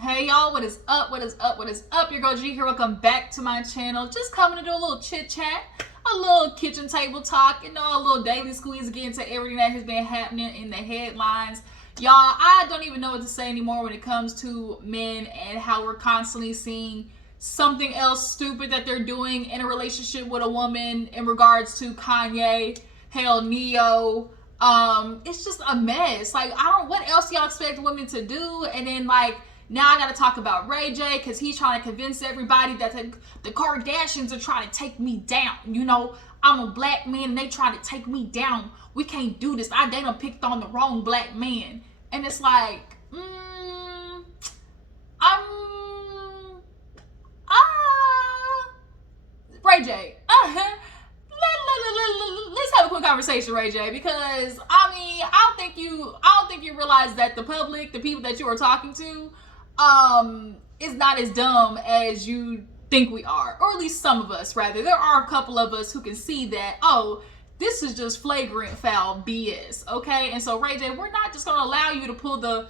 Hey y'all, what is up? What is up? What is up? Your girl G here. Welcome back to my channel. Just coming to do a little chit chat, a little kitchen table talk, a little daily squeeze, get into everything that has been happening in the headlines. Y'all, I don't even know what to say anymore when it comes to men and how we're constantly seeing something else stupid that they're doing in a relationship with a woman in regards to Kanye, hell, Neo. It's just a mess. Like, what else y'all expect women to do? And then, now I gotta talk about RayJ because he's trying to convince everybody that the Kardashians are trying to take me down. I'm a black man and they trying to take me down. We can't do this. They done picked on the wrong black man. And it's like, RayJ, let's have a quick conversation, RayJ, because I don't think you realize that the public, the people that you are talking to, is not as dumb as you think we are, or at least some of us. Rather, there are a couple of us who can see that, this is just flagrant foul BS, okay? And so, RayJ, we're not just gonna allow you to pull the,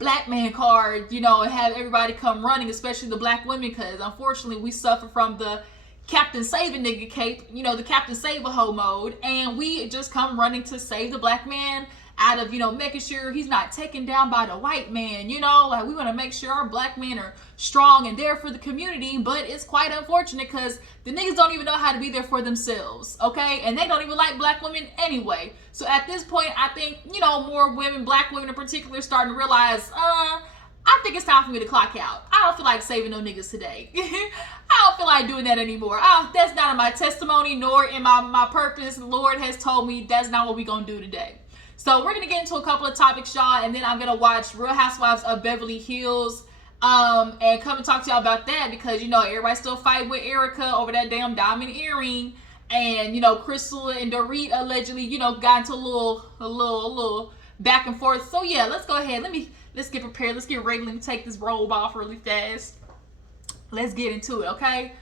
black man card, and have everybody come running, especially the black women, because unfortunately we suffer from the Captain Save a nigga cape, the Captain Save a hoe mode, and we just come running to save the black man out of, making sure he's not taken down by the white man, we want to make sure our black men are strong and there for the community. But it's quite unfortunate because the niggas don't even know how to be there for themselves, okay? And they don't even like black women anyway. So at this point, I think, more women, black women in particular, starting to realize, I think it's time for me to clock out. I don't feel like saving no niggas today. I don't feel like doing that anymore. That's not in my testimony, nor in my purpose. The Lord has told me that's not what we're going to do today. So we're going to get into a couple of topics, y'all, and then I'm going to watch Real Housewives of Beverly Hills and come and talk to y'all about that because, everybody's still fighting with Erica over that damn diamond earring. And, Crystal and Dorit allegedly, got into a little back and forth. So, yeah, let's go ahead. Let's get prepared. Let's get ready. Let me take this robe off really fast. Let's get into it, okay?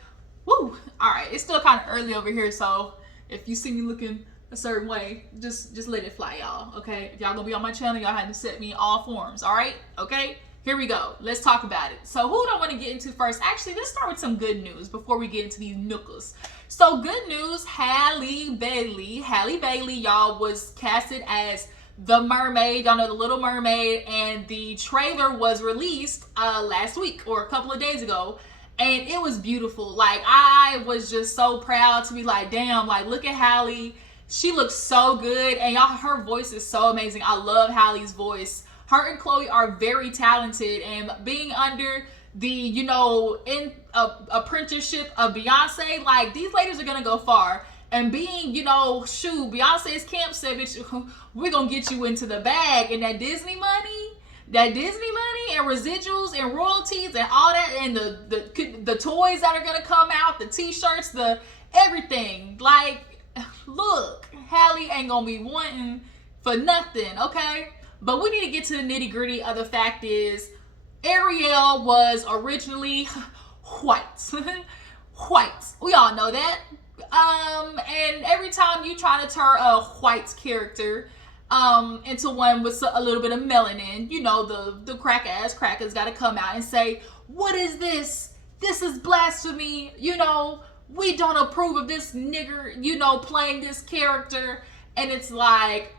Woo! All right, it's still kind of early over here, so if you see me looking a certain way, just let it fly, y'all, okay? If y'all gonna be on my channel, y'all have to set me in all forms, all right? Okay? Here we go. Let's talk about it. So who do I want to get into first? Actually, let's start with some good news before we get into these nookers. So good news, Halle Bailey, y'all, was casted as the Mermaid. Y'all know the Little Mermaid, and the trailer was released last week or a couple of days ago. And it was beautiful. Like, I was just so proud to be like, damn, like, look at Halle. She looks so good. And y'all, her voice is so amazing. I love Halle's voice. Her and Chloe are very talented. And being under the, apprenticeship of Beyonce, like, these ladies are going to go far. And being, Beyonce's camp said, bitch, we're going to get you into the bag. And that Disney money and residuals and royalties and all that, and the toys that are gonna come out, the t-shirts, the everything. Like, look, Halle ain't gonna be wanting for nothing, okay? But we need to get to the nitty gritty of the fact is Ariel was originally white. White. We all know that. And every time you try to turn a white character into one with a little bit of melanin, the crack-ass crackers got to come out and say, what is this? This is blasphemy. We don't approve of this nigger, playing this character. And it's like,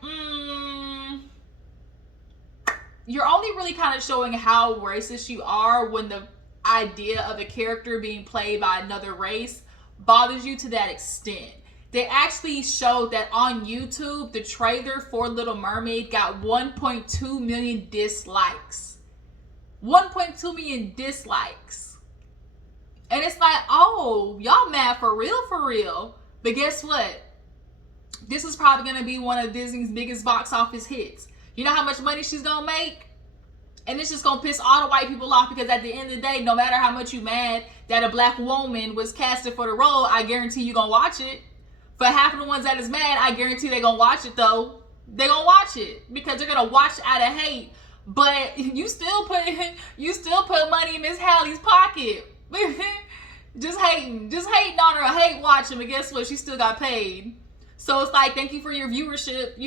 you're only really kind of showing how racist you are when the idea of a character being played by another race bothers you to that extent. They actually showed that on YouTube, the trailer for Little Mermaid got 1.2 million dislikes. 1.2 million dislikes. And it's like, oh, y'all mad for real. But guess what? This is probably going to be one of Disney's biggest box office hits. You know how much money she's going to make? And it's just going to piss all the white people off because at the end of the day, no matter how much you mad that a black woman was casted for the role, I guarantee you going to watch it. For half of the ones that is mad, I guarantee they're going to watch it, though. They're going to watch it because they're going to watch out of hate. But you still put money in Miss Halle's pocket. just hating on her, hate watching. But guess what? She still got paid. So it's like, thank you for your viewership,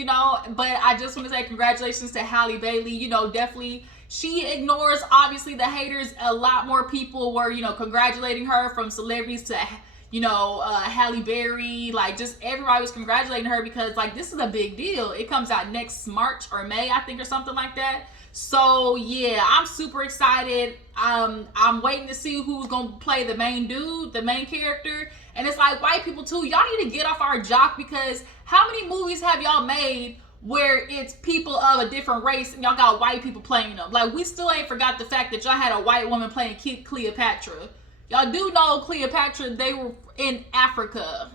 But I just want to say congratulations to Halle Bailey. Definitely She ignores, obviously, the haters. A lot more people were, congratulating her, from celebrities to, Halle Berry. Like, just everybody was congratulating her because, like, this is a big deal. It comes out next March or May, I think, or something like that. So, yeah, I'm super excited. I'm waiting to see who's going to play the main dude, the main character. And it's like, white people, too, y'all need to get off our jock, because how many movies have y'all made where it's people of a different race and y'all got white people playing them? Like, we still ain't forgot the fact that y'all had a white woman playing Cleopatra. Y'all do know Cleopatra, they were in Africa.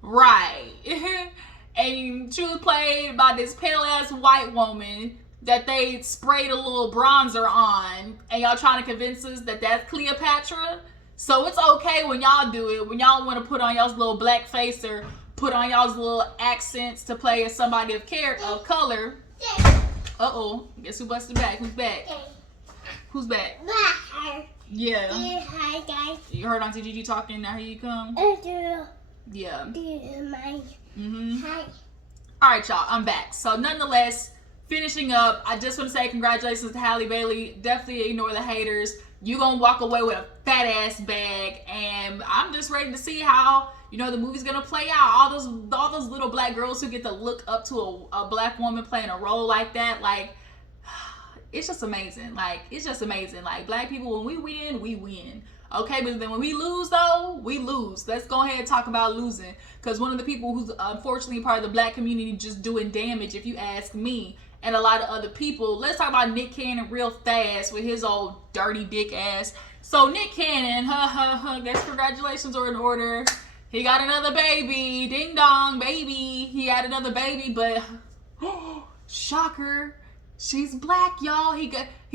Right. And she was played by this pale-ass white woman that they sprayed a little bronzer on, and y'all trying to convince us that that's Cleopatra? So it's okay when y'all do it, when y'all want to put on y'all's little black face or put on y'all's little accents to play as somebody of color. Uh-oh. Guess who busted back? Who's back? Who's back? Yeah. Hi, guys. You heard Auntie Gigi talking, now here you come? Yeah. Hi. Alright, y'all, I'm back. So nonetheless, finishing up, I just want to say congratulations to Halle Bailey. Definitely ignore the haters. You're going to walk away with a fat ass bag, and I'm just ready to see how, the movie's going to play out. All those little black girls who get to look up to a black woman playing a role like that, like, it's just amazing. Like, it's just amazing. Like, black people, when we win, we win. Okay, but then when we lose, though, we lose. Let's go ahead and talk about losing, because one of the people who's unfortunately part of the black community just doing damage, if you ask me, and a lot of other people. Let's talk about Nick Cannon real fast with his old dirty dick ass. So Nick Cannon, guess congratulations are in order. He got another baby. Ding dong, baby. He had another baby, but shocker, she's black, y'all. He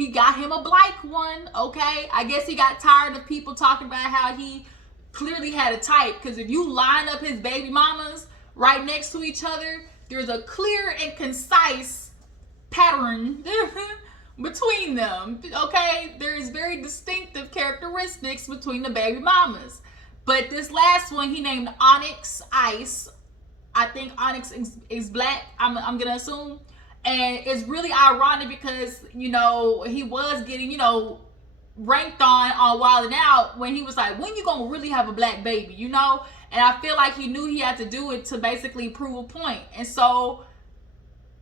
got him a black one, okay? I guess he got tired of people talking about how he clearly had a type, because if you line up his baby mamas right next to each other, there's a clear and concise pattern between them, okay? There's very distinctive characteristics between the baby mamas. But this last one, he named Onyx Ice. I think Onyx is black, I'm gonna assume. And it's really ironic because, he was getting, ranked on Wild 'N Out when he was like, when you gonna really have a black baby, And I feel like he knew he had to do it to basically prove a point. And so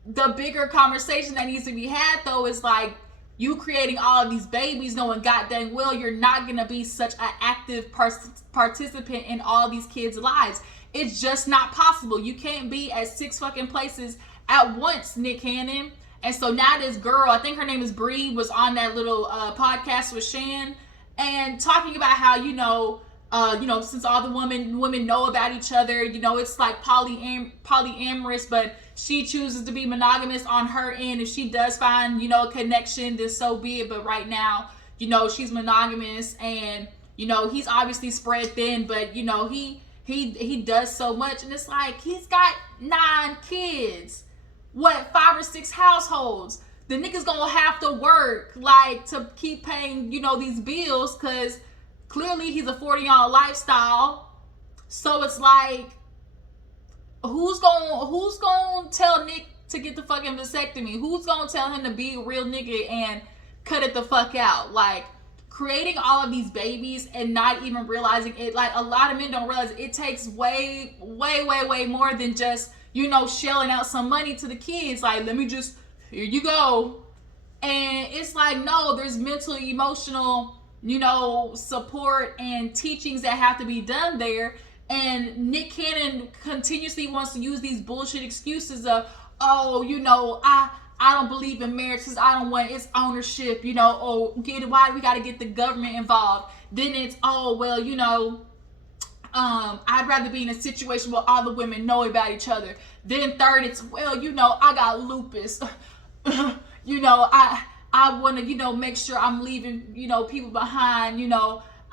the bigger conversation that needs to be had, though, is like, you creating all of these babies knowing goddamn well you're not gonna be such an active participant in all these kids' lives. It's just not possible. You can't be at 6 fucking places at once, Nick Cannon. And so now this girl, I think her name is Bree, was on that little podcast with Shan, and talking about how, since all the women know about each other, it's like polyamorous, but she chooses to be monogamous on her end. If she does find, a connection, then so be it. But right now, she's monogamous, and, he's obviously spread thin, but, he does so much. And it's like, he's got 9 kids. 5 or 6 households. The nigga's gonna have to work, like, to keep paying, these bills, because clearly he's affording y'all a lifestyle. So it's like, who's gonna tell Nick to get the fucking vasectomy? Who's gonna tell him to be a real nigga and cut it the fuck out? Like, creating all of these babies and not even realizing it. Like, a lot of men don't realize it takes way more than just, shelling out some money to the kids. Like, let me just, here you go. And it's like, no, there's mental, emotional, support and teachings that have to be done there. And Nick Cannon continuously wants to use these bullshit excuses of, I don't believe in marriage because I don't want its ownership, why do we got to get the government involved? Then it's, I'd rather be in a situation where all the women know about each other. Then third, it's, I got lupus. I want to, make sure I'm leaving, people behind.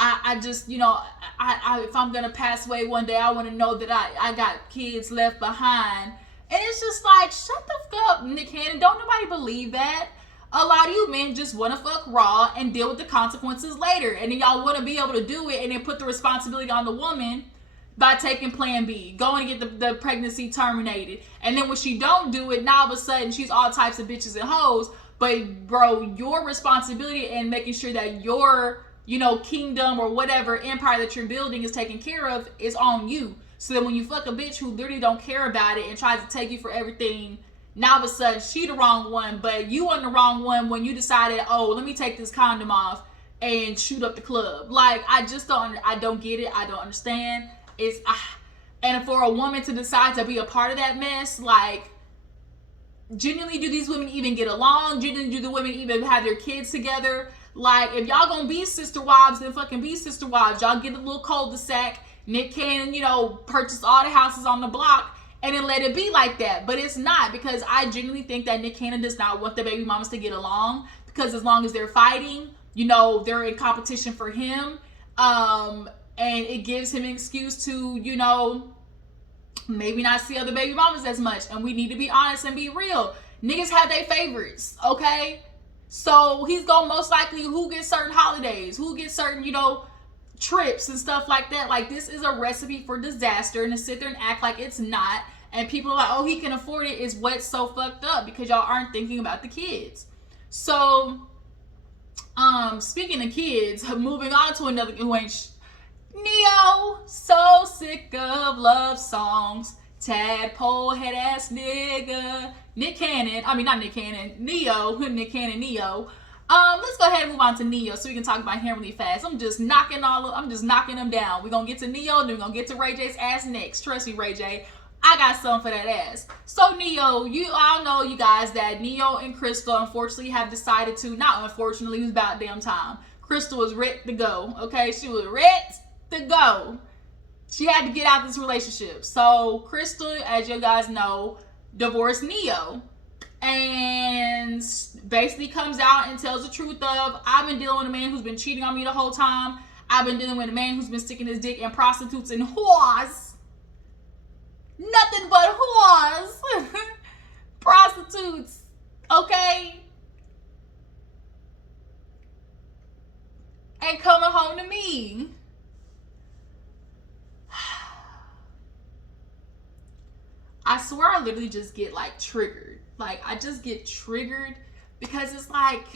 I just, if I'm going to pass away one day, I want to know that I got kids left behind. And it's just like, shut the fuck up, Nick Cannon. Don't nobody believe that. A lot of you men just want to fuck raw and deal with the consequences later. And then y'all want to be able to do it and then put the responsibility on the woman by taking plan B, going to get the pregnancy terminated. And then when she don't do it, now all of a sudden she's all types of bitches and hoes. But bro, your responsibility in making sure that your, kingdom or whatever empire that you're building is taken care of is on you. So that when you fuck a bitch who literally don't care about it and tries to take you for everything, now all of a sudden she the wrong one, but you on the wrong one when you decided, oh, let me take this condom off and shoot up the club. Like, I don't get it. I don't understand. And for a woman to decide to be a part of that mess, like, genuinely, do these women even get along? Genuinely, do the women even have their kids together? Like, if y'all gonna be sister wives, then fucking be sister wives. Y'all get a little cul-de-sac. Nick Cannon, purchase all the houses on the block and then let it be like that. But it's not, because I genuinely think that Nick Cannon does not want the baby mamas to get along, because as long as they're fighting, they're in competition for him. And it gives him an excuse to, maybe not see other baby mamas as much. And we need to be honest and be real. Niggas have their favorites, okay? So he's gonna most likely who gets certain holidays, who gets certain, trips and stuff like that. Like, this is a recipe for disaster, and to sit there and act like it's not, and people are like, oh, he can afford it, is what's so fucked up, because y'all aren't thinking about the kids. So, speaking of kids, moving on to another who ain't Neo, so sick of love songs. Tadpole head ass nigga. Nick Cannon. I mean, not Nick Cannon. Neo. Nick Cannon, Neo. Let's go ahead and move on to Neo so we can talk about him really fast. I'm just knocking them down. We're gonna get to Neo, then we're gonna get to Ray J's ass next. Trust me, Ray J. I got something for that ass. So Neo, you all know, you guys, that Neo and Crystal unfortunately have decided to, not unfortunately, it was about damn time. Crystal was ready to go, okay? She was ready to go. She had to get out of this relationship. So Crystal, as you guys know, divorced Neo. And basically comes out and tells the truth of, I've been dealing with a man who's been cheating on me the whole time. I've been dealing with a man who's been sticking his dick in prostitutes and whores. Nothing but whores. Prostitutes. Okay? And coming home to me. I swear I literally just get like triggered. Like, I just get triggered because it's like,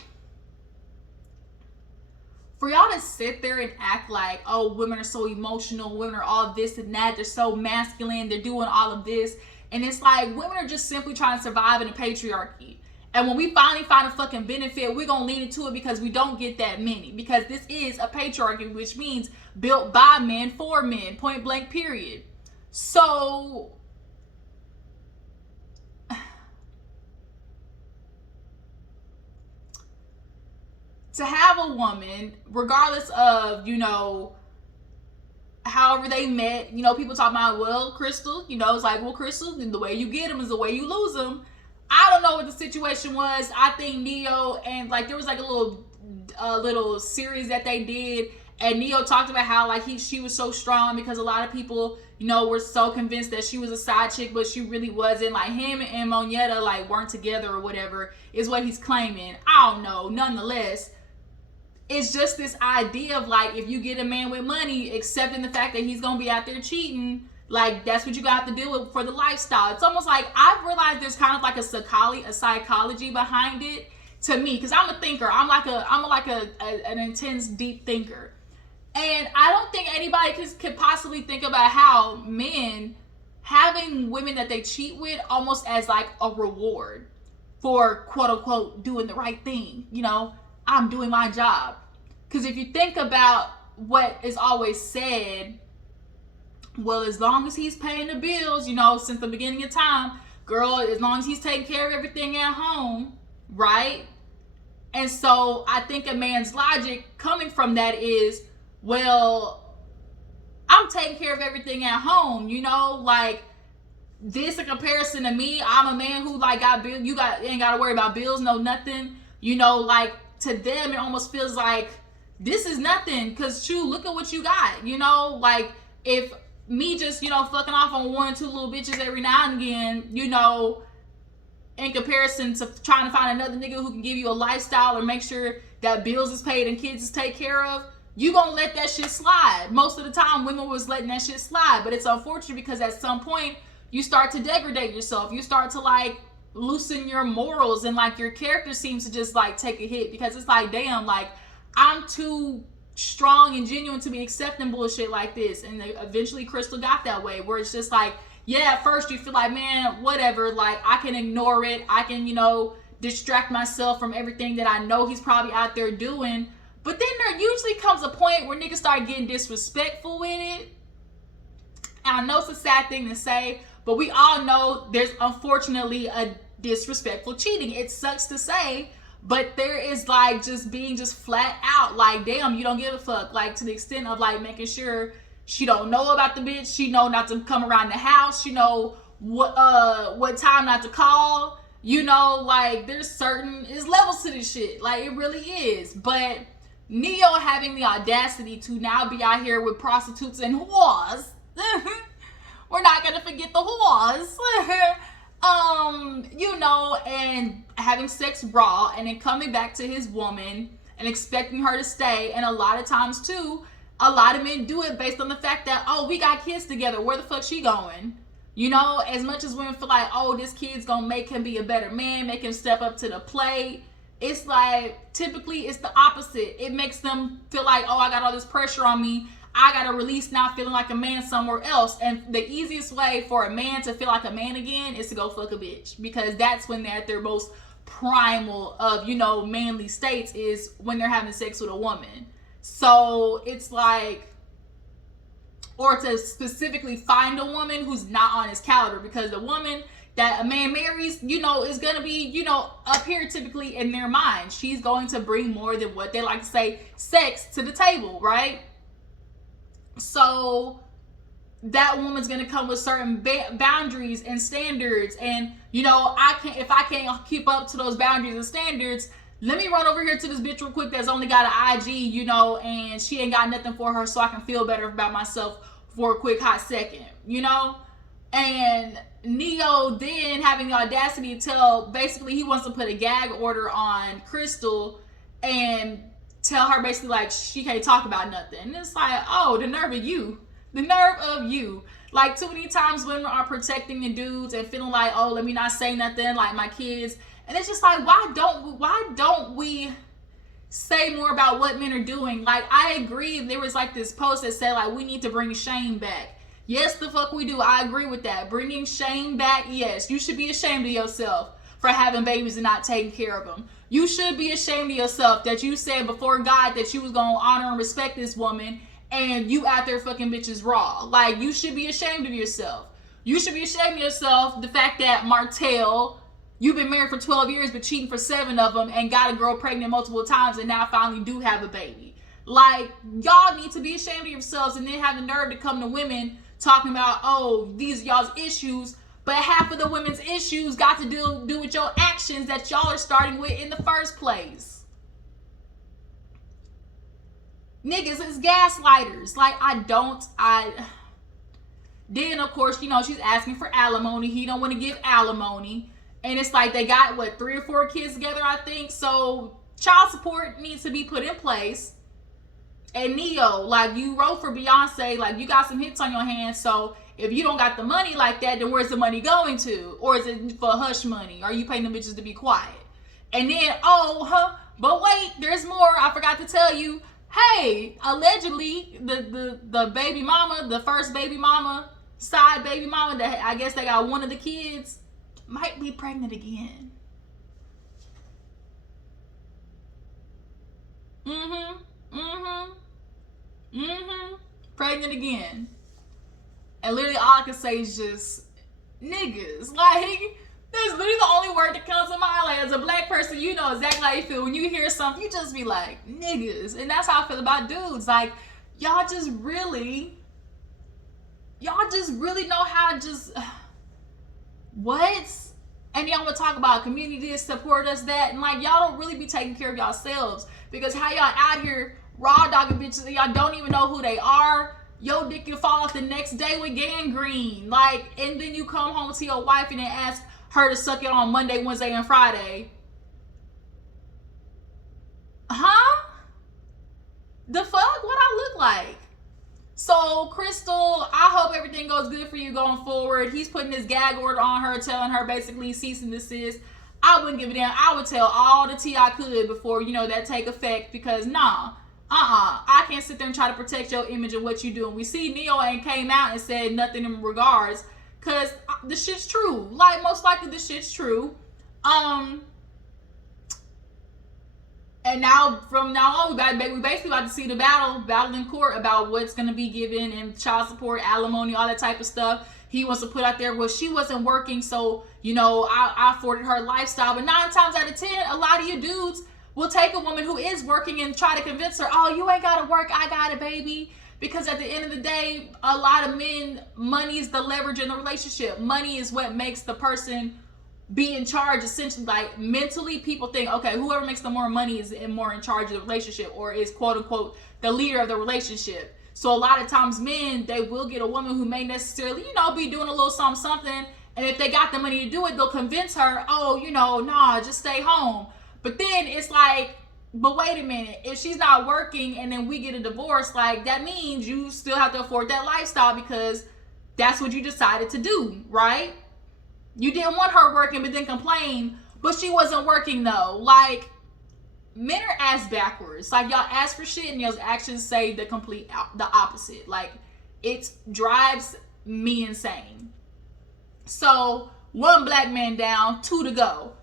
for y'all to sit there and act like, oh, women are so emotional, women are all this and that, they're so masculine, they're doing all of this. And it's like, women are just simply trying to survive in a patriarchy. And when we finally find a fucking benefit, we're going to lean into it because we don't get that many. Because this is a patriarchy, which means built by men for men, point blank, period. So to have a woman, regardless of, however they met, people talk about, well, Crystal, it's like, well, Crystal, the way you get them is the way you lose them. I don't know what the situation was. I think Neo, and like, there was like a little series that they did, and Neo talked about how like she was so strong because a lot of people, were so convinced that she was a side chick, but she really wasn't. Like, him and Moneta like weren't together or whatever is what he's claiming. I don't know. Nonetheless, it's just this idea of like, if you get a man with money, accepting the fact that he's gonna be out there cheating, like, that's what you got to deal with for the lifestyle. It's almost like I've realized there's kind of like a psychology behind it to me, because I'm a thinker. I'm like an intense, deep thinker, and I don't think anybody could possibly think about how men having women that they cheat with almost as like a reward for quote unquote doing the right thing. I'm doing my job. Because if you think about what is always said, well, as long as he's paying the bills, since the beginning of time, girl, as long as he's taking care of everything at home, right? And so I think a man's logic coming from that is, well, I'm taking care of everything at home, like, this in comparison to me, I'm a man who like got bills, ain't got to worry about bills, no nothing, like, to them it almost feels like this is nothing, because shoot, look at what you got, like, if me just, fucking off on one or two little bitches every now and again, in comparison to trying to find another nigga who can give you a lifestyle or make sure that bills is paid and kids is taken care of, you gonna let that shit slide. Most of the time, women was letting that shit slide, but it's unfortunate because at some point, you start to degrade yourself. You start to like loosen your morals, and like your character seems to just like take a hit, because it's like, damn, like I'm too strong and genuine to be accepting bullshit like this. And eventually Crystal got that way, where it's just like, yeah, at first you feel like, man, whatever, like I can ignore it, I can, you know, distract myself from everything that I know he's probably out there doing. But then there usually comes a point where niggas start getting disrespectful with it. And I know it's a sad thing to say, but we all know there's unfortunately a disrespectful cheating. It sucks to say, but there is like just being just flat out like, damn, you don't give a fuck, like to the extent of like making sure she don't know about the bitch, she know not to come around the house, she know what time not to call, you know, like there's levels to this shit, like it really is. But Neo having the audacity to now be out here with prostitutes and whores, we're not gonna forget the whores, you know, and having sex raw and then coming back to his woman and expecting her to stay. And a lot of times too, a lot of men do it based on the fact that, oh, we got kids together, where the fuck she going? You know, as much as women feel like, oh, this kid's gonna make him be a better man, make him step up to the plate, it's like, typically it's the opposite. It makes them feel like, oh, I got all this pressure on me, I gotta release now feeling like a man somewhere else. And the easiest way for a man to feel like a man again is to go fuck a bitch, because that's when they're at their most primal of, you know, manly states, is when they're having sex with a woman. So it's like, or to specifically find a woman who's not on his caliber, because the woman that a man marries, you know, is gonna be, you know, up here typically in their mind. She's going to bring more than what they like to say, sex to the table, right? So that woman's gonna come with certain boundaries and standards, and you know, if I can't keep up to those boundaries and standards, let me run over here to this bitch real quick that's only got an IG, you know, and she ain't got nothing for her, so I can feel better about myself for a quick hot second, you know. And Neo then having the audacity to tell, basically he wants to put a gag order on Crystal and tell her basically like she can't talk about nothing. And it's like, oh, the nerve of you. The nerve of you. Like, too many times women are protecting the dudes and feeling like, oh, let me not say nothing, like my kids. And it's just like, why don't we say more about what men are doing? Like, I agree, there was like this post that said like, we need to bring shame back. Yes, the fuck we do. I agree with that. Bringing shame back, yes. You should be ashamed of yourself for having babies and not taking care of them. You should be ashamed of yourself that you said before God that you was going to honor and respect this woman, and you out there fucking bitches raw. Like, you should be ashamed of yourself. You should be ashamed of yourself, the fact that Martell, you've been married for 12 years but cheating for 7 of them and got a girl pregnant multiple times and now finally do have a baby. Like, y'all need to be ashamed of yourselves, and then have the nerve to come to women talking about, oh, these are y'all's issues, but half of the women's issues got to do with your actions that y'all are starting with in the first place. Niggas is gaslighters. Like, then of course, you know, she's asking for alimony. He don't want to give alimony. And it's like, they got, what, 3 or 4 kids together, I think. So child support needs to be put in place. And Neo, like, you wrote for Beyonce, like, you got some hits on your hands, so if you don't got the money like that, then where's the money going to? Or is it for hush money? Are you paying them bitches to be quiet? And then, but wait, there's more. I forgot to tell you. Hey, allegedly, the baby mama, the first baby mama, side baby mama, that I guess they got one of the kids, might be pregnant again. Pregnant again. And literally all I can say is just niggas. Like, that's literally the only word that comes to mind. Like, as a black person, you know exactly how you feel. When you hear something, you just be like, niggas. And that's how I feel about dudes. Like, y'all just really know how to just, what? And y'all want to talk about community this, support us, that. And like, y'all don't really be taking care of yourselves. Because how y'all out here raw dogging bitches and y'all don't even know who they are. Your dick can fall off the next day with gangrene. Like, and then you come home to your wife and then ask her to suck it on Monday, Wednesday, and Friday. Huh? The fuck? What I look like? So, Crystal, I hope everything goes good for you going forward. He's putting this gag order on her, telling her basically cease and desist. I wouldn't give a damn. I would tell all the tea I could before, that take effect, because I can't sit there and try to protect your image and what you do. And we see Neo ain't came out and said nothing in regards, because the shit's true. Like, most likely the shit's true. And now, from now on, we basically about to see the battle in court about what's going to be given and child support, alimony, all that type of stuff. He wants to put out there, well, she wasn't working, so, I afforded her lifestyle. But 9 times out of 10, a lot of you dudes will take a woman who is working and try to convince her, oh, you ain't got to work, I got it, baby. Because at the end of the day, a lot of men, money is the leverage in the relationship. Money is what makes the person be in charge, essentially. Like, mentally, people think, okay, whoever makes the more money is more in charge of the relationship, or is quote unquote the leader of the relationship. So a lot of times men, they will get a woman who may necessarily, be doing a little something, and if they got the money to do it, they'll convince her, oh, nah, just stay home. But then it's like, but wait a minute, if she's not working and then we get a divorce, like, that means you still have to afford that lifestyle, because that's what you decided to do, right? You didn't want her working, but then complain, but she wasn't working though. Like, men are ass backwards. Like, y'all ask for shit and y'all's actions say the opposite. Like, it drives me insane. So, 1 black man down, 2 to go.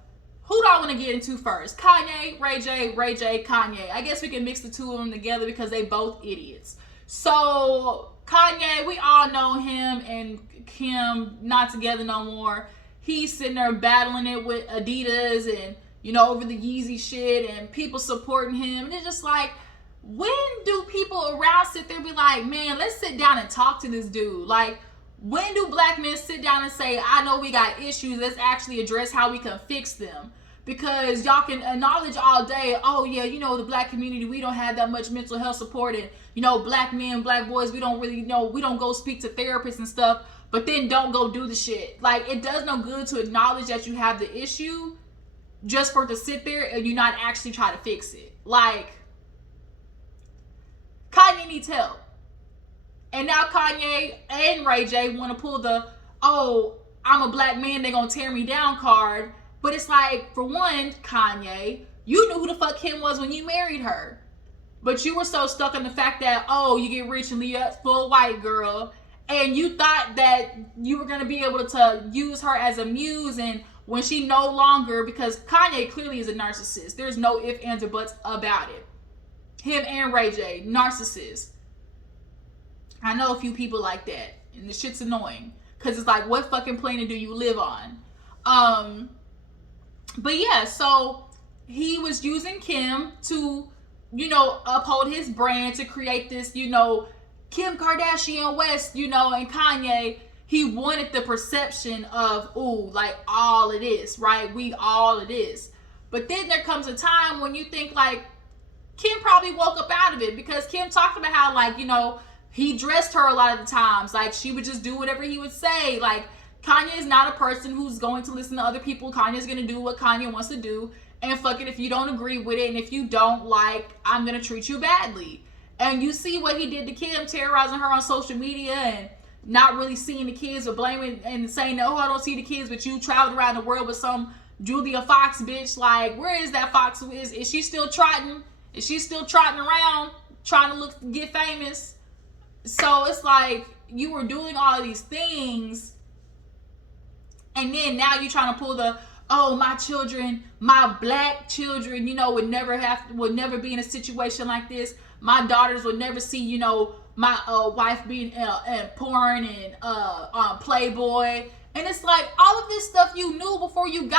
Who do I want to get into first? Kanye, RayJ, Kanye. I guess we can mix the 2 of them together because they both idiots. So, Kanye, we all know him and Kim not together no more. He's sitting there battling it with Adidas and, over the Yeezy shit, and people supporting him. And it's just like, when do people around sit there and be like, man, let's sit down and talk to this dude? Like, when do black men sit down and say, I know we got issues, let's actually address how we can fix them? Because y'all can acknowledge all day, oh yeah, the black community, we don't have that much mental health support, and black men, black boys, we don't really know, we don't go speak to therapists and stuff, but then don't go do the shit. Like, it does no good to acknowledge that you have the issue just for it to sit there and you not actually try to fix it. Like, Kanye needs help. And now Kanye and RayJ want to pull the, oh, I'm a black man, they gonna tear me down card. But it's like, for one, Kanye, you knew who the fuck Kim was when you married her. But you were so stuck on the fact that, oh, you get rich and leave that full white girl. And you thought that you were going to be able to use her as a muse, and when she no longer, because Kanye clearly is a narcissist. There's no ifs, ands, or buts about it. Him and RayJ, narcissists. I know a few people like that, and the shit's annoying. Because it's like, what fucking planet do you live on? But yeah, so he was using Kim to, uphold his brand, to create this, Kim Kardashian West, and Kanye. He wanted the perception of, ooh, like, all of this, right? We all of this. But then there comes a time when you think, like, Kim probably woke up out of it, because Kim talked about how, like, he dressed her a lot of the times. Like, she would just do whatever he would say. Like, Kanye is not a person who's going to listen to other people. Kanye's going to do what Kanye wants to do. And fuck it, if you don't agree with it, and if you don't like, I'm going to treat you badly. And you see what he did to Kim, terrorizing her on social media and not really seeing the kids, or blaming and saying, no, I don't see the kids, but you traveled around the world with some Julia Fox bitch. Like, where is that Fox? Is she still trotting? Is she still trotting around trying to get famous? So it's like, you were doing all of these things, and then now you're trying to pull the, oh, my children, my black children, would never be in a situation like this. My daughters would never see, my wife being in porn and on Playboy. And it's like, all of this stuff you knew before you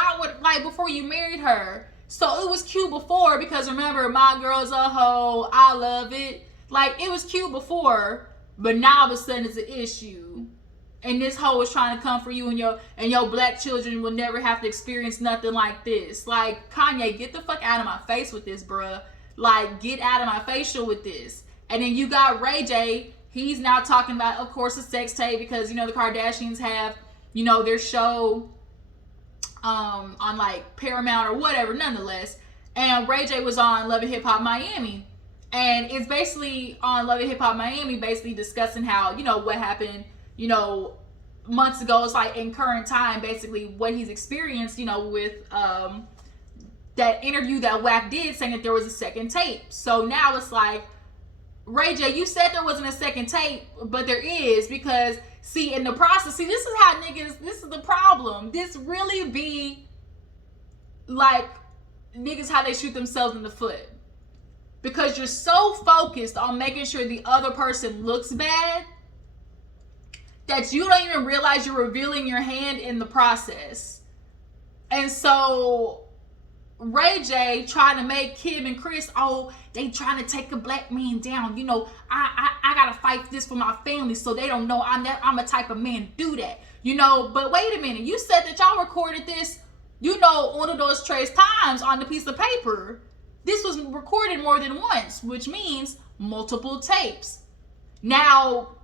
before you married her. So it was cute before, because remember, my girl's a hoe, I love it. Like, it was cute before, but now all of a sudden it's an issue. And this hoe is trying to come for you, and your black children will never have to experience nothing like this. Like, Kanye, get the fuck out of my face with this, bruh. Like, get out of my facial with this. And then you got RayJ. He's now talking about, of course, a sex tape, because, the Kardashians have, their show on, like, Paramount or whatever, nonetheless. And RayJ was on Love and Hip Hop Miami. And it's basically on Love and Hip Hop Miami, basically discussing how, what happened, months ago. It's like in current time, basically what he's experienced, with that interview that Wack did saying that there was a second tape. So now it's like, RayJ, you said there wasn't a second tape, but there is, because see, in the process, this is how niggas, this is the problem. This really be like niggas how they shoot themselves in the foot. Because you're so focused on making sure the other person looks bad that you don't even realize you're revealing your hand in the process. And so RayJ trying to make Kim and Chris, they trying to take a black man down. I gotta fight this for my family so they don't know I'm a type of man to do that. But wait a minute, you said that y'all recorded this, one of those trace times on the piece of paper. This was recorded more than once, which means multiple tapes. Now,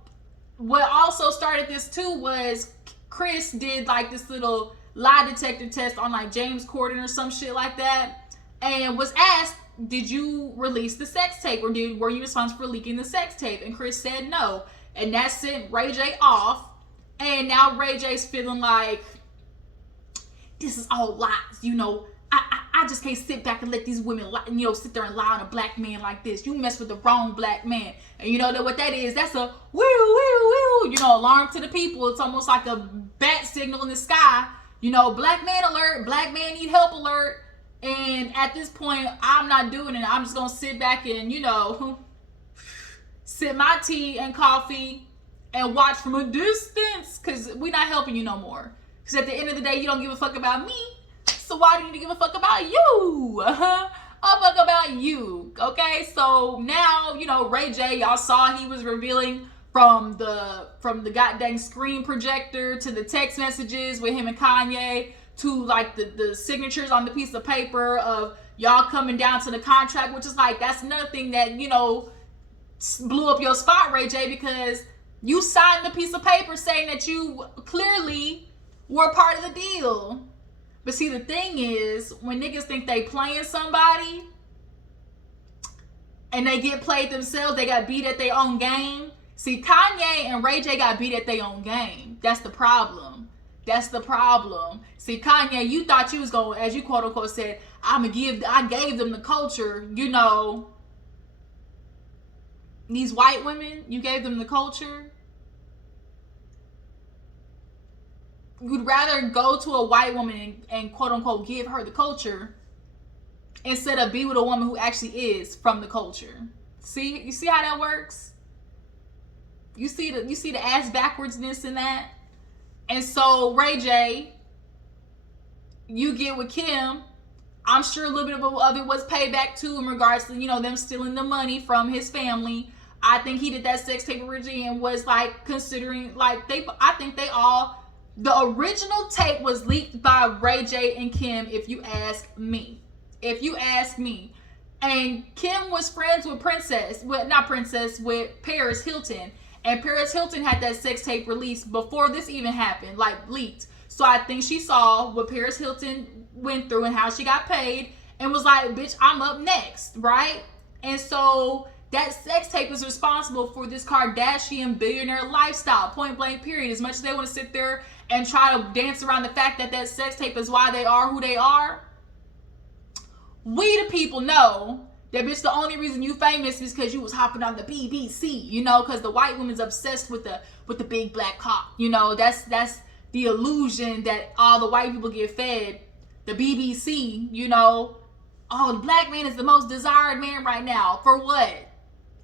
what also started this too was Chris did like this little lie detector test on like James Corden or some shit like that, and was asked, did you release the sex tape, or were you responsible for leaking the sex tape? And Chris said no, and that sent RayJ off. And now RayJ's feeling like this is all lies. I just can't sit back and let these women sit there and lie on a black man like this. You mess with the wrong black man. And you know what that is? That's a woo woo woo, alarm to the people. It's almost like a bat signal in the sky. Black man alert, black man need help alert. And at this point, I'm not doing it. I'm just gonna sit back and, sip my tea and coffee and watch from a distance, because we're not helping you no more. Because at the end of the day, you don't give a fuck about me. So why do you need to give a fuck about you? A fuck about you. Okay, so now, RayJ, y'all saw he was revealing from the goddamn screen projector to the text messages with him and Kanye to like the signatures on the piece of paper of y'all coming down to the contract, which is like, that's another thing that, blew up your spot, RayJ, because you signed the piece of paper saying that you clearly were part of the deal. But see, the thing is, when niggas think they playing somebody and they get played themselves, they got beat at their own game. See, Kanye and RayJ got beat at their own game. That's the problem. That's the problem. See, Kanye, you thought you was going, as you quote unquote said, I gave them the culture. These white women, you gave them the culture. You'd rather go to a white woman and quote unquote give her the culture instead of be with a woman who actually is from the culture. See, you see how that works? You see the ass backwardsness in that? And so RayJ, you get with Kim. I'm sure a little bit of it was payback too, in regards to, them stealing the money from his family. I think he did that sex tape originally and was like considering, like, I think they all, the original tape was leaked by RayJ and Kim, if you ask me. If you ask me. And Kim was friends with with Paris Hilton. And Paris Hilton had that sex tape released before this even happened, like leaked. So I think she saw what Paris Hilton went through and how she got paid and was like, bitch, I'm up next, right? And so that sex tape is responsible for this Kardashian billionaire lifestyle, point blank period. As much as they want to sit there and try to dance around the fact that that sex tape is why they are who they are, we the people know that, bitch, the only reason you famous is because you was hopping on the BBC, because the white woman's obsessed with the big black cock. That's the illusion that all the white people get fed. The BBC, the black man is the most desired man right now. For what?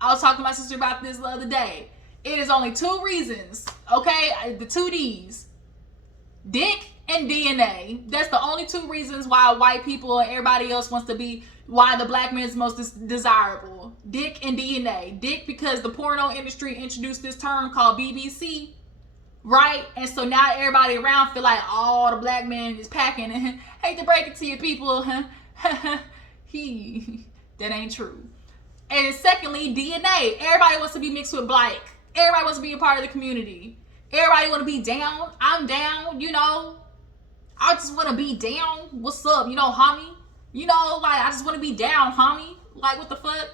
I was talking to my sister about this the other day. It is only two reasons, okay? The two D's. Dick and DNA. That's the only two reasons why white people and everybody else wants to be, why the black man is most desirable. Dick and DNA. Dick because the porno industry introduced this term called BBC, right? And so now everybody around feel like, the black man is packing. And hate to break it to you people, that ain't true. And secondly, DNA. Everybody wants to be mixed with black. Everybody wants to be a part of the community. Everybody want to be down. I'm down, I just want to be down. What's up, homie? I just want to be down, homie. Like, what the fuck?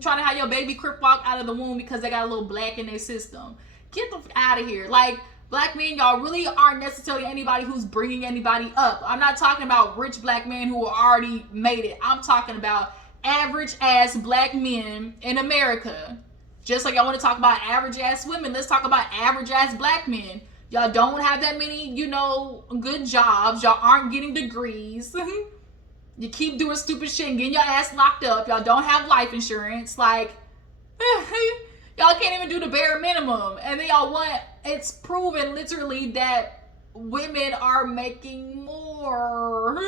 trying to have your baby crip walk out of the womb because they got a little black in their system. Get the out of here. Like, black men, y'all really aren't necessarily anybody who's bringing anybody up. I'm not talking about rich black men who already made it. I'm talking about average ass black men in America. Just like y'all want to talk about average ass women, let's talk about average ass black men. Y'all don't have that many, you know, good jobs. Y'all aren't getting degrees. You keep doing stupid shit and getting your ass locked up. Y'all don't have life insurance. Like, y'all can't even do the bare minimum. And then y'all want, it's proven literally that women are making more.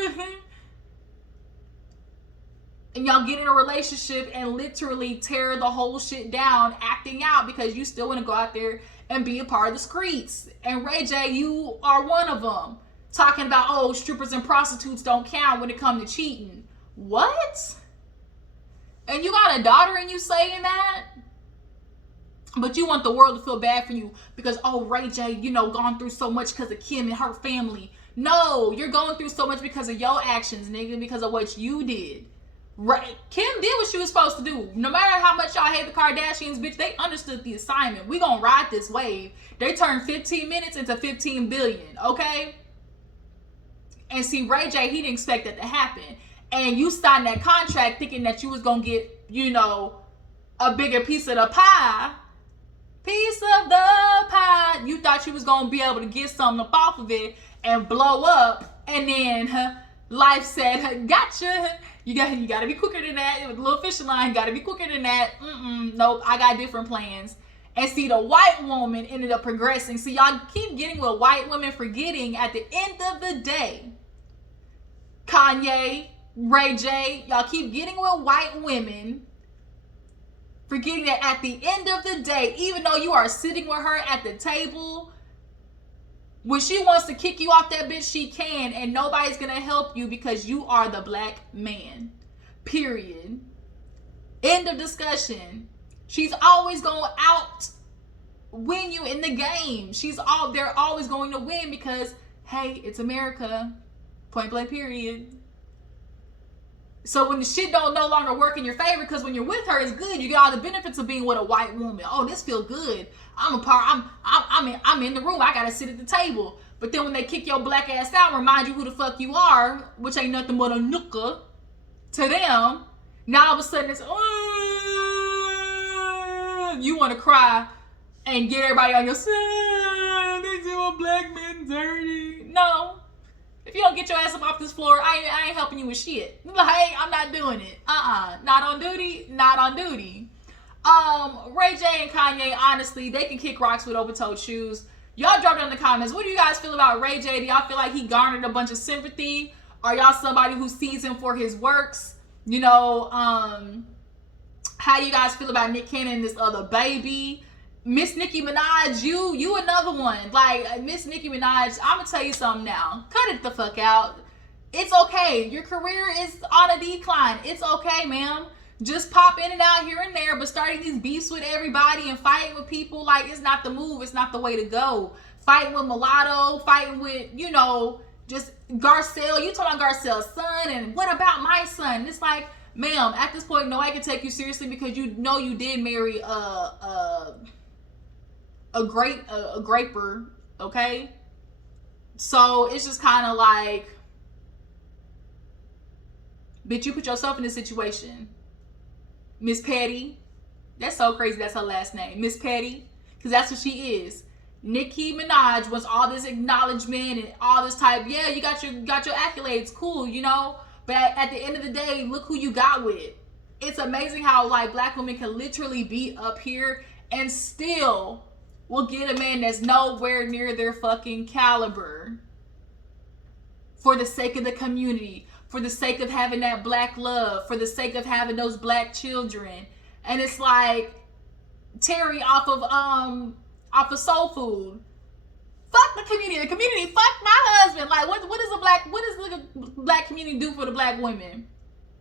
And y'all get in a relationship and literally tear the whole shit down, acting out because you still want to go out there and be a part of the streets. And RayJ, you are one of them. Talking about, oh, strippers and prostitutes don't count when it comes to cheating. What? And you got a daughter and you saying that? But you want the world to feel bad for you because, oh, RayJ, you know, gone through so much because of Kim and her family. No, you're going through so much because of your actions, nigga, because of what you did. Right? Kim did what she was supposed to do. No matter how much y'all hate the Kardashians, bitch, they understood the assignment. We gonna ride this wave. They turned 15 minutes into 15 billion, okay? And see, RayJ, he didn't expect that to happen. And you signed that contract thinking that you was gonna get, you know, a bigger piece of the pie. Piece of the pie. You thought you was gonna be able to get something up off of it and blow up. And then life said, gotcha. You gotta be quicker than that. It was a little fishing line. Gotta be quicker than that. Nope, I got different plans. And see, the white woman ended up progressing. See, y'all keep getting with white women, forgetting at the end of the day, Kanye, RayJ, y'all keep getting with white women, forgetting that at the end of the day, even though you are sitting with her at the table, when she wants to kick you off that bitch, she can, and nobody's gonna help you because you are the black man. Period. End of discussion. She's always gonna win you in the game. They're always going to win because, hey, it's America. Point blank, period. So when the shit don't no longer work in your favor, because when you're with her, it's good. You get all the benefits of being with a white woman. Oh, this feel good. I'm in the room. I gotta sit at the table. But then when they kick your black ass out and remind you who the fuck you are, which ain't nothing but a nooka to them, now all of a sudden it's, you want to cry and get everybody on your side. They do a black man dirty. No. If you don't get your ass up off this floor, I ain't helping you with shit. Like, I'm not doing it. Not on duty. Not on duty. RayJ and Kanye, honestly, they can kick rocks with open-toed shoes. Y'all drop it in the comments. What do you guys feel about RayJ? Do y'all feel like he garnered a bunch of sympathy? Are y'all somebody who sees him for his works? You know, how do you guys feel about Nick Cannon and this other baby? Miss Nicki Minaj, you another one. Like, Miss Nicki Minaj, I'm gonna tell you something now. Cut it the fuck out. It's okay. Your career is on a decline. It's okay, ma'am. Just pop in and out here and there, but starting these beefs with everybody and fighting with people, like, it's not the move. It's not the way to go. Fighting with Mulatto, fighting with, you know, just Garcelle. You talking about Garcelle's son, and what about my son? It's like, ma'am, at this point, nobody can take you seriously because you know you did marry a graper, okay? So it's just kind of like, bitch, you put yourself in this situation. Miss Petty, that's so crazy, that's her last name, Miss Petty, because that's what she is. Nicki Minaj wants all this acknowledgement and all this type, yeah, you got your accolades, cool, you know, but at the end of the day, look who you got with. It's amazing how, like, black women can literally be up here and still will get a man that's nowhere near their fucking caliber for the sake of the community, for the sake of having that black love, for the sake of having those black children. And it's like Terry off of Soul Food. Fuck the community. The community, fuck my husband. Like, what does the black community do for the black women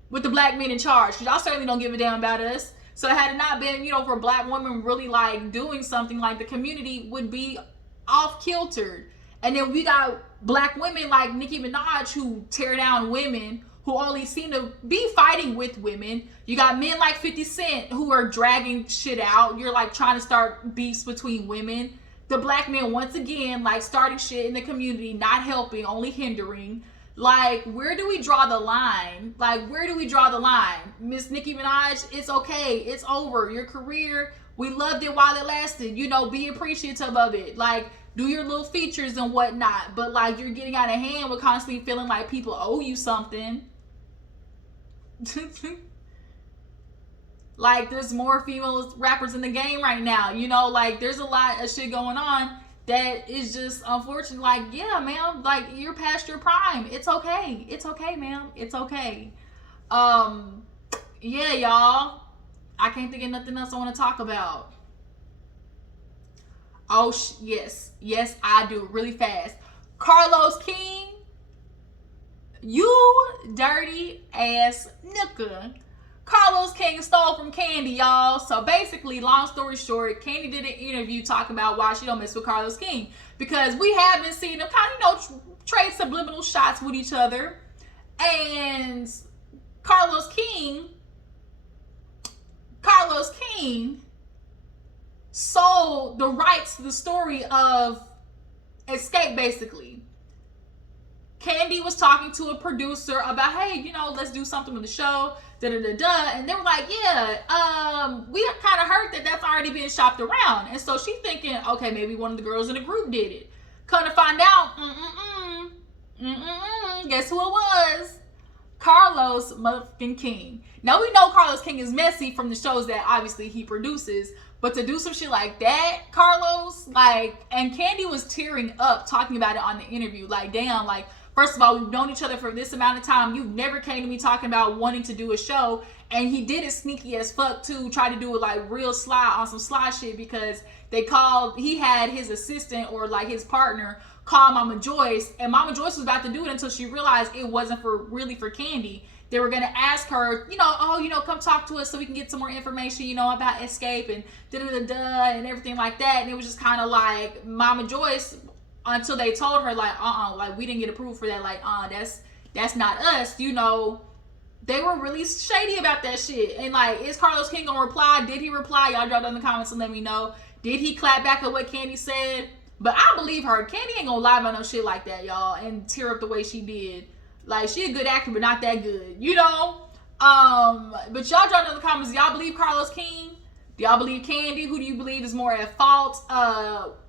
with the black men in charge? Because y'all certainly don't give a damn about us. So had it not been, you know, for black women really, like, doing something, like, the community would be off kiltered. And then we got black women like Nicki Minaj who tear down women who only seem to be fighting with women. You got men like 50 Cent who are dragging shit out. You're like trying to start beefs between women. The black men, once again, like starting shit in the community, not helping, only hindering. Like, where do we draw the line? Like, where do we draw the line? Miss Nicki Minaj, it's okay. It's over. Your career, we loved it while it lasted. You know, be appreciative of it. Like, do your little features and whatnot. But, like, you're getting out of hand with constantly feeling like people owe you something. Like, there's more female rappers in the game right now. You know, like, there's a lot of shit going on that is just unfortunate. Like, yeah, man, like, you're past your prime. It's okay. It's okay, man. It's okay. Yeah, y'all. I can't think of nothing else I want to talk about. Oh, yes. Yes, I do. Really fast. Carlos King, you dirty ass nigga. Carlos King stole from Kandi, y'all. So basically, long story short, Kandi did an interview talking about why she don't mess with Carlos King. Because we have been seeing them kind of, trade subliminal shots with each other. And Carlos King sold the rights to the story of Escape, basically. Kandi was talking to a producer about, hey, you know, let's do something with the show, and they were like, yeah, we kind of heard that that's already been shopped around. And so she's thinking, okay, maybe one of the girls in the group did it. Come to find out, guess who it was? Carlos motherfucking King. Now, we know Carlos King is messy from the shows that obviously he produces, but to do some shit like that, Carlos, like, and Kandi was tearing up talking about it on the interview. Like, damn, like, first of all, we've known each other for this amount of time. You never came to me talking about wanting to do a show. And he did it sneaky as fuck, too. Tried to do it, like, real sly on some sly shit because he had his assistant or, like, his partner call Mama Joyce. And Mama Joyce was about to do it until she realized it wasn't really for Kandi. They were going to ask her, you know, come talk to us so we can get some more information, you know, about Escape and and everything like that. And it was just kind of like Mama Joyce, until they told her, like, like, we didn't get approved for that. Like, that's not us. You know, they were really shady about that shit. And, like, is Carlos King gonna reply? Did he reply? Y'all drop down in the comments and let me know. Did he clap back at what Kandi said? But I believe her. Kandi ain't gonna lie about no shit like that, y'all, and tear up the way she did. Like, she a good actor, but not that good, you know? But y'all drop down in the comments. Y'all believe Carlos King? Do y'all believe Kandi? Who do you believe is more at fault?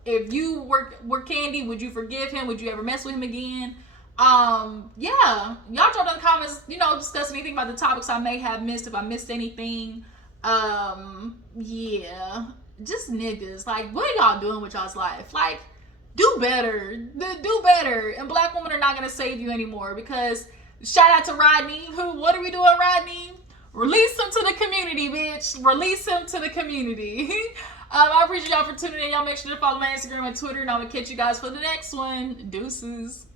If you were Kandi, would you forgive him? Would you ever mess with him again? Yeah. Y'all drop down in the comments, you know, discuss anything about the topics I may have missed, if I missed anything. Yeah. Just niggas. Like, what are y'all doing with y'all's life? Like, do better. Do better. And black women are not going to save you anymore because, shout out to Rodney. What are we doing, Rodney? Release him to the community, bitch. Release him to the community. I appreciate y'all for tuning in. Y'all make sure to follow my Instagram and Twitter, and I'm going to catch you guys for the next one. Deuces.